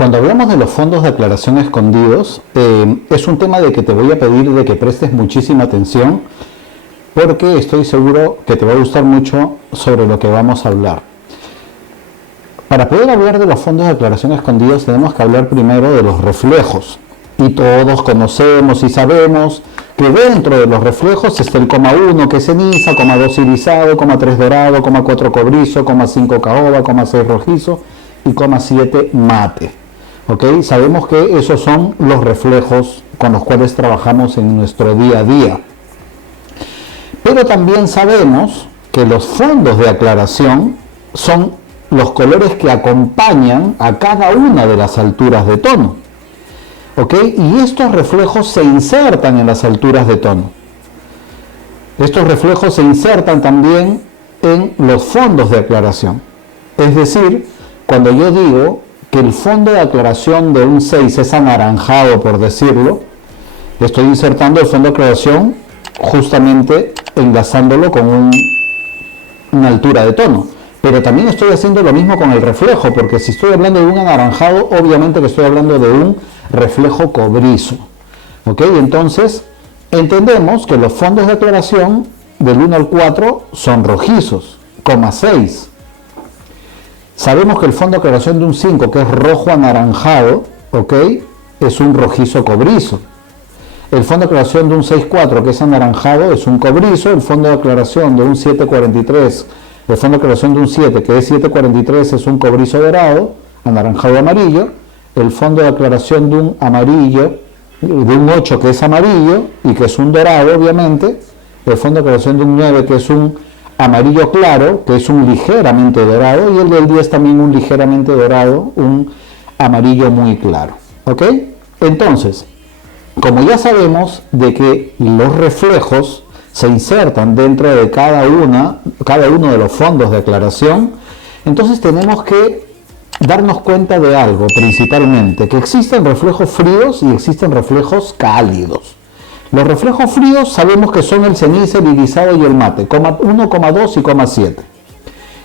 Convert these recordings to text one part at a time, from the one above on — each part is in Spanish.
Cuando hablamos de los fondos de aclaración escondidos, es un tema de que te voy a pedir de que prestes muchísima atención porque estoy seguro que te va a gustar mucho sobre lo que vamos a hablar. Para poder hablar de los fondos de aclaración escondidos tenemos que hablar primero de los reflejos. Y todos conocemos y sabemos que dentro de los reflejos está el coma 1 que es ceniza, coma 2 irisado, coma 3 dorado, coma 4 cobrizo, coma 5 caoba, coma 6 rojizo y coma 7 mate. ¿Okay? Sabemos que esos son los reflejos con los cuales trabajamos en nuestro día a día. Pero también sabemos que los fondos de aclaración son los colores que acompañan a cada una de las alturas de tono. ¿Okay? Y estos reflejos se insertan en las alturas de tono. Estos reflejos se insertan también en los fondos de aclaración. Es decir, cuando yo digo que el fondo de aclaración de un 6 es anaranjado, por decirlo, estoy insertando el fondo de aclaración justamente enlazándolo con una altura de tono. Pero también estoy haciendo lo mismo con el reflejo, porque si estoy hablando de un anaranjado, obviamente que estoy hablando de un reflejo cobrizo. ¿Ok? Entonces, entendemos que los fondos de aclaración del 1 al 4 son rojizos, coma 6. Sabemos que el fondo de aclaración de un 5, que es rojo anaranjado, ¿ok?, es un rojizo cobrizo. El fondo de aclaración de un 6,4, que es anaranjado, es un cobrizo. El fondo de aclaración de un 7,43, el fondo de aclaración de un 7, que es 7,43, es un cobrizo dorado, anaranjado amarillo. El fondo de aclaración de un amarillo, de un 8, que es amarillo y que es un dorado, obviamente. El fondo de aclaración de un 9, que es un amarillo claro, que es un ligeramente dorado, y el del 10 también un ligeramente dorado, un amarillo muy claro. ¿Ok? Entonces, como ya sabemos de que los reflejos se insertan dentro de cada uno de los fondos de aclaración, entonces tenemos que darnos cuenta de algo principalmente, que existen reflejos fríos y existen reflejos cálidos. Los reflejos fríos sabemos que son el ceniza, el irisado y el mate, 1, 2 y 7.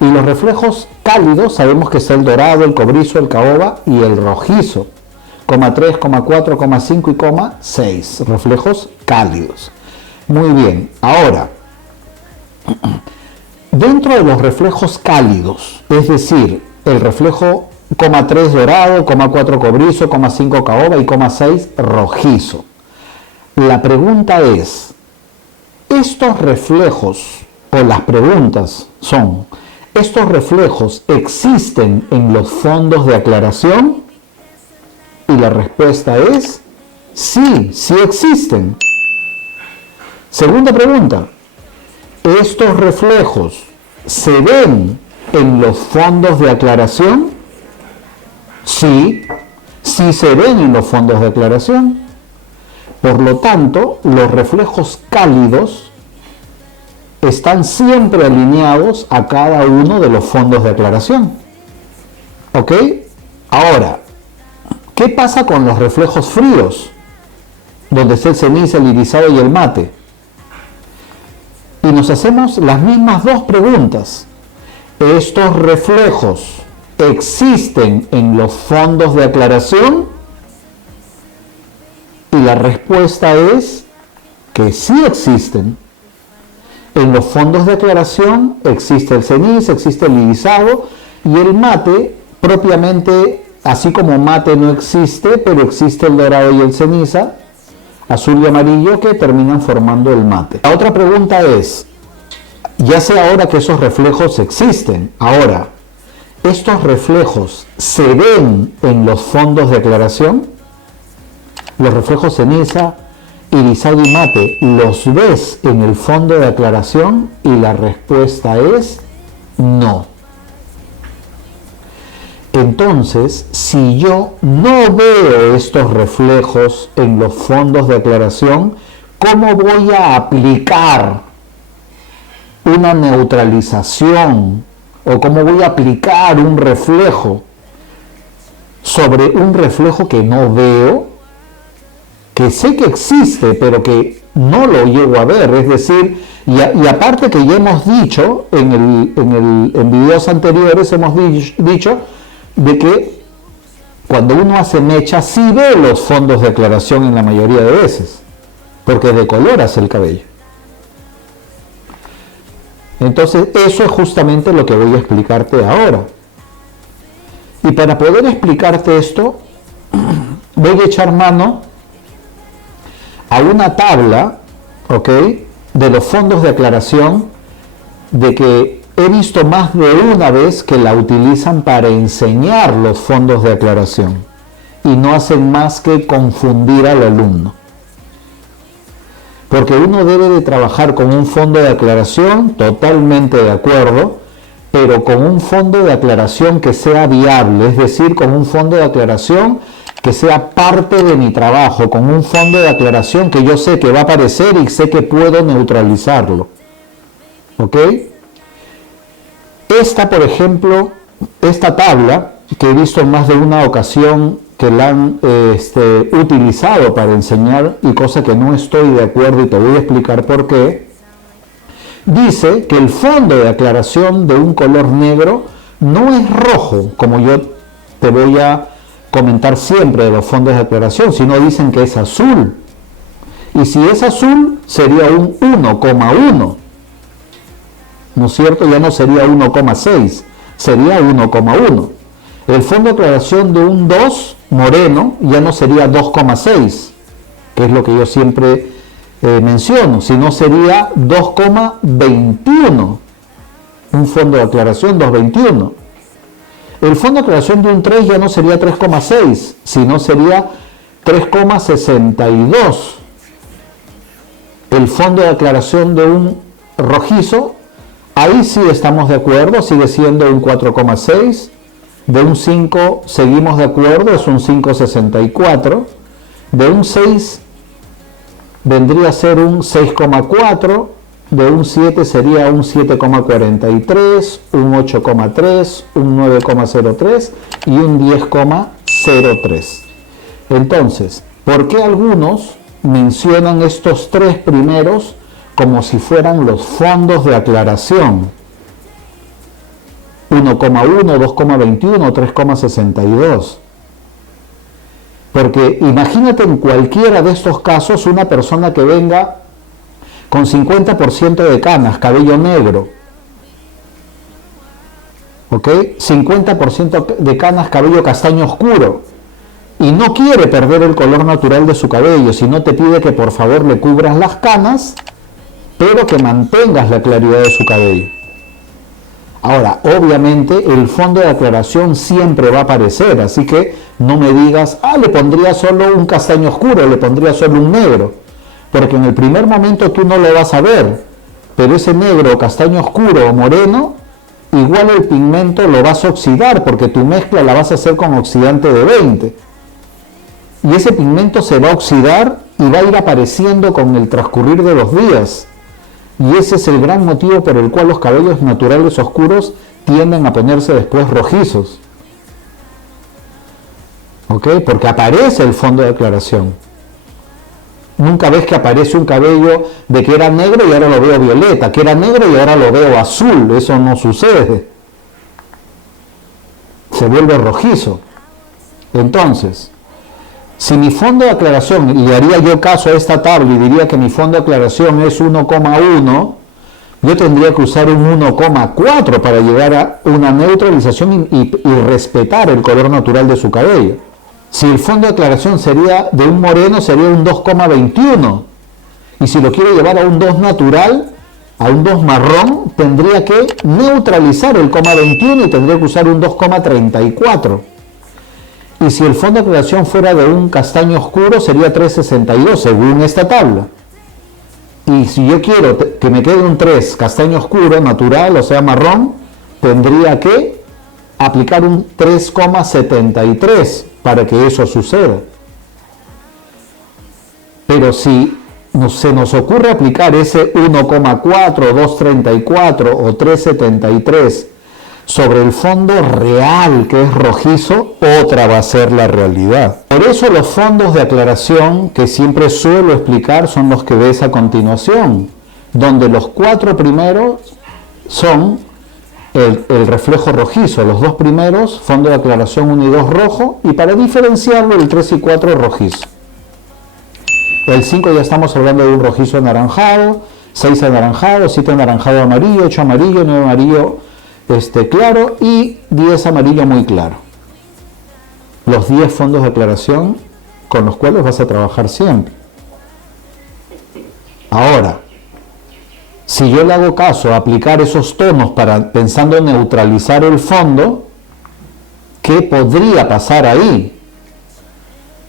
Y los reflejos cálidos sabemos que es el dorado, el cobrizo, el caoba y el rojizo, 3, 4, 5 y 6. Reflejos cálidos. Muy bien, ahora, dentro de los reflejos cálidos, es decir, el reflejo 3 dorado, 4 cobrizo, 5 caoba y 6 rojizo. La pregunta es, ¿estos reflejos, o las preguntas son, ¿estos reflejos existen en los fondos de aclaración? Y la respuesta es, sí, sí existen. Segunda pregunta, ¿estos reflejos se ven en los fondos de aclaración? Sí, sí se ven en los fondos de aclaración. Por lo tanto, los reflejos cálidos están siempre alineados a cada uno de los fondos de aclaración. ¿Ok? Ahora, ¿qué pasa con los reflejos fríos? Donde está el ceniza, el irisado y el mate. Y nos hacemos las mismas dos preguntas. ¿Estos reflejos existen en los fondos de aclaración? Y la respuesta es que sí existen. En los fondos de aclaración existe el ceniza, existe el irisado y el mate, propiamente, así como mate no existe, pero existe el dorado y el ceniza, azul y amarillo, que terminan formando el mate. La otra pregunta es, ya sé ahora que esos reflejos existen, ahora, ¿estos reflejos se ven en los fondos de aclaración? Los reflejos ceniza, irisado y mate, ¿los ves en el fondo de aclaración? Y la respuesta es no. Entonces, si yo no veo estos reflejos en los fondos de aclaración, ¿cómo voy a aplicar una neutralización o cómo voy a aplicar un reflejo sobre un reflejo que no veo, que sé que existe, pero que no lo llego a ver? Es decir, y aparte que ya hemos dicho en videos anteriores, hemos dicho de que cuando uno hace mecha sí ve los fondos de aclaración en la mayoría de veces, porque decoloras el cabello. Entonces eso es justamente lo que voy a explicarte ahora. Y para poder explicarte esto, voy a echar mano a una tabla, ¿ok?, de los fondos de aclaración, de que he visto más de una vez que la utilizan para enseñar los fondos de aclaración y no hacen más que confundir al alumno. Porque uno debe de trabajar con un fondo de aclaración, totalmente de acuerdo, pero con un fondo de aclaración que sea viable, es decir, con un fondo de aclaración que sea parte de mi trabajo, con un fondo de aclaración que yo sé que va a aparecer y sé que puedo neutralizarlo. ¿Ok? Esta, por ejemplo, esta tabla, que he visto en más de una ocasión que la han utilizado para enseñar, y cosa que no estoy de acuerdo y te voy a explicar por qué, dice que el fondo de aclaración de un color negro no es rojo, como yo te voy a comentar siempre de los fondos de aclaración, sino dicen que es azul. Y si es azul, sería un 1,1. ¿No es cierto? Ya no sería 1,6, sería 1,1. El fondo de aclaración de un 2 moreno ya no sería 2,6, que es lo que yo siempre menciono, sino sería 2,21. Un fondo de aclaración 2,21. El fondo de aclaración de un 3 ya no sería 3,6, sino sería 3,62. El fondo de aclaración de un rojizo, ahí sí estamos de acuerdo, sigue siendo un 4,6. De un 5 seguimos de acuerdo, es un 5,64. De un 6 vendría a ser un 6,4. De un 7 sería un 7,43, un 8,3, un 9,03 y un 10,03. Entonces, ¿por qué algunos mencionan estos tres primeros como si fueran los fondos de aclaración? 1,1, 2,21, 3,62. Porque imagínate en cualquiera de estos casos una persona que venga con 50% de canas, cabello negro, ¿ok? 50% de canas, cabello castaño oscuro, y no quiere perder el color natural de su cabello, sino te pide que por favor le cubras las canas, pero que mantengas la claridad de su cabello. Ahora, obviamente el fondo de aclaración siempre va a aparecer, así que no me digas, le pondría solo un castaño oscuro, le pondría solo un negro, porque en el primer momento tú no lo vas a ver, pero ese negro, castaño oscuro o moreno, igual el pigmento lo vas a oxidar, porque tu mezcla la vas a hacer con oxidante de 20. Y ese pigmento se va a oxidar y va a ir apareciendo con el transcurrir de los días. Y ese es el gran motivo por el cual los cabellos naturales oscuros tienden a ponerse después rojizos. ¿Ok? Porque aparece el fondo de aclaración. Nunca ves que aparece un cabello de que era negro y ahora lo veo violeta, que era negro y ahora lo veo azul. Eso no sucede. Se vuelve rojizo. Entonces, si mi fondo de aclaración, y haría yo caso a esta tabla y diría que mi fondo de aclaración es 1,1, yo tendría que usar un 1,4 para llegar a una neutralización y respetar el color natural de su cabello. Si el fondo de aclaración sería de un moreno, sería un 2,21. Y si lo quiero llevar a un 2 natural, a un 2 marrón, tendría que neutralizar el 0,21 y tendría que usar un 2,34. Y si el fondo de aclaración fuera de un castaño oscuro, sería 3,62 según esta tabla. Y si yo quiero que me quede un 3 castaño oscuro natural, o sea marrón, tendría que aplicar un 3,73 para que eso suceda. Pero si se nos ocurre aplicar ese 1,4, 2,34 o 3,73 sobre el fondo real que es rojizo, otra va a ser la realidad. Por eso los fondos de aclaración que siempre suelo explicar son los que ves a continuación, donde los 4 primeros son el reflejo rojizo, los dos primeros, fondo de aclaración 1 y 2 rojo, y para diferenciarlo el 3 y 4 rojizo. El 5 ya estamos hablando de un rojizo anaranjado, 6 anaranjado, 7 anaranjado amarillo, 8 amarillo, 9 amarillo claro y 10 amarillo muy claro. Los 10 fondos de aclaración con los cuales vas a trabajar siempre. Ahora, si yo le hago caso a aplicar esos tonos pensando en neutralizar el fondo, ¿qué podría pasar ahí?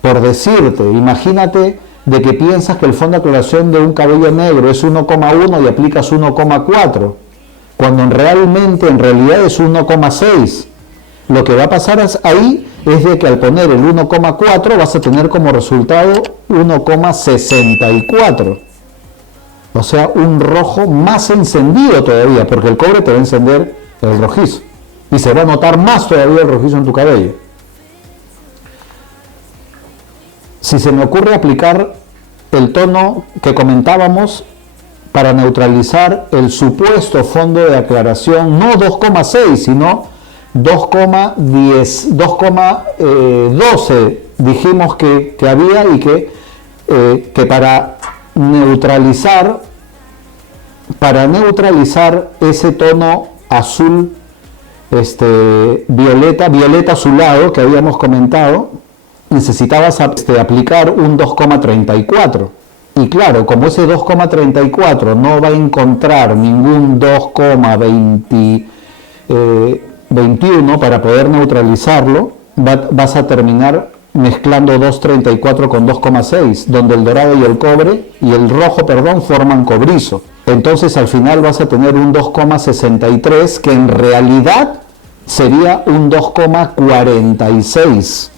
Por decirte, imagínate de que piensas que el fondo de aclaración de un cabello negro es 1,1 y aplicas 1,4, cuando en realidad es 1,6. Lo que va a pasar ahí es de que al poner el 1,4 vas a tener como resultado 1,64. O sea, un rojo más encendido todavía, porque el cobre te va a encender el rojizo. Y se va a notar más todavía el rojizo en tu cabello. Si se me ocurre aplicar el tono que comentábamos para neutralizar el supuesto fondo de aclaración, no 2,6, sino 2,12 dijimos que había y que para neutralizar ese tono azul, violeta azulado que habíamos comentado, necesitabas aplicar un 2,34. Y claro, como ese 2,34 no va a encontrar ningún 2,21 para poder neutralizarlo, vas a terminar mezclando 2,34 con 2,6, donde el dorado y el cobre y el rojo, forman cobrizo. Entonces al final vas a tener un 2,63 que en realidad sería un 2,46.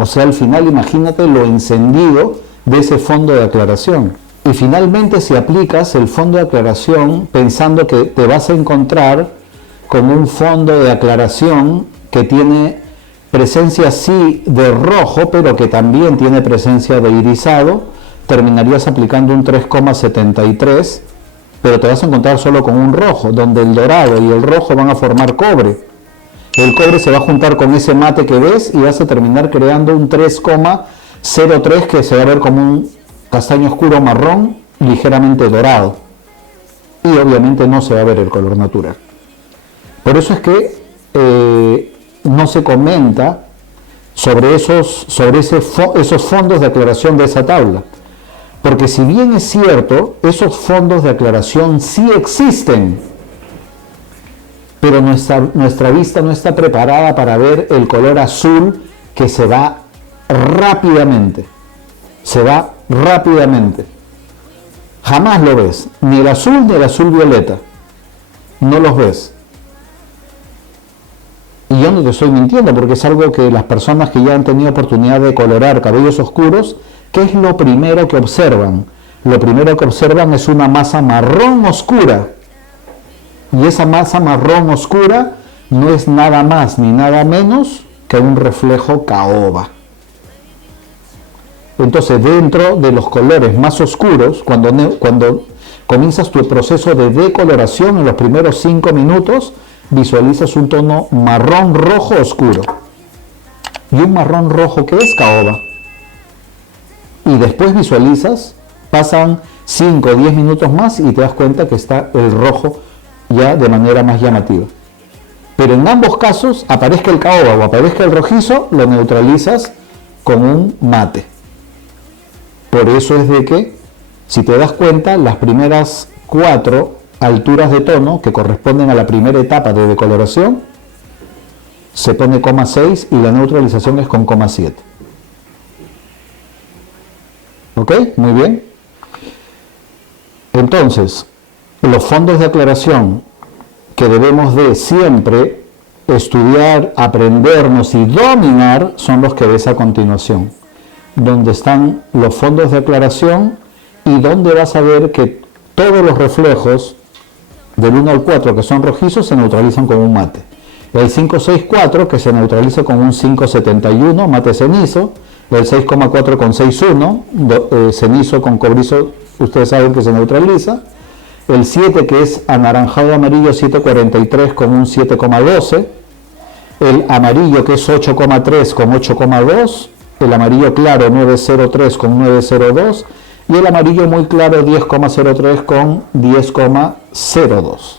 O sea, al final imagínate lo encendido de ese fondo de aclaración. Y finalmente si aplicas el fondo de aclaración pensando que te vas a encontrar con un fondo de aclaración que tiene presencia sí de rojo, pero que también tiene presencia de irisado, terminarías aplicando un 3,73, pero te vas a encontrar solo con un rojo, donde el dorado y el rojo van a formar cobre. El cobre se va a juntar con ese mate que ves y vas a terminar creando un 3,03 que se va a ver como un castaño oscuro marrón ligeramente dorado. Y obviamente no se va a ver el color natural. Por eso es que no se comenta sobre esos fondos de aclaración de esa tabla. Porque si bien es cierto, esos fondos de aclaración sí existen, pero nuestra vista no está preparada para ver el color azul que se va rápidamente. Se va rápidamente. Jamás lo ves, ni el azul violeta. No los ves. Y yo no te estoy mintiendo, porque es algo que las personas que ya han tenido oportunidad de colorar cabellos oscuros, ¿qué es lo primero que observan? Lo primero que observan es una masa marrón oscura. Y esa masa marrón oscura no es nada más ni nada menos que un reflejo caoba. Entonces, dentro de los colores más oscuros, cuando comienzas tu proceso de decoloración en los primeros 5 minutos, visualizas un tono marrón rojo oscuro. Y un marrón rojo que es caoba. Y después visualizas, pasan 5 o 10 minutos más y te das cuenta que está el rojo ya de manera más llamativa. Pero en ambos casos, aparezca el caoba o aparezca el rojizo, lo neutralizas con un mate. Por eso es de que, si te das cuenta, las primeras 4 alturas de tono que corresponden a la primera etapa de decoloración se pone 0,6 y la neutralización es con 0,7. ¿Ok? Muy bien. Entonces, los fondos de aclaración que debemos de siempre estudiar, aprendernos y dominar son los que ves a continuación, donde están los fondos de aclaración y donde vas a ver que todos los reflejos del 1 al 4 que son rojizos se neutralizan con un mate. El 564 que se neutraliza con un 571 mate cenizo, el 6,4 con 61 cenizo con cobrizo, ustedes saben que se neutraliza, el 7 que es anaranjado amarillo 7,43 con un 7,12, el amarillo que es 8,3 con 8,2, el amarillo claro 9,03 con 9,02 y el amarillo muy claro 10,03 con 10,02.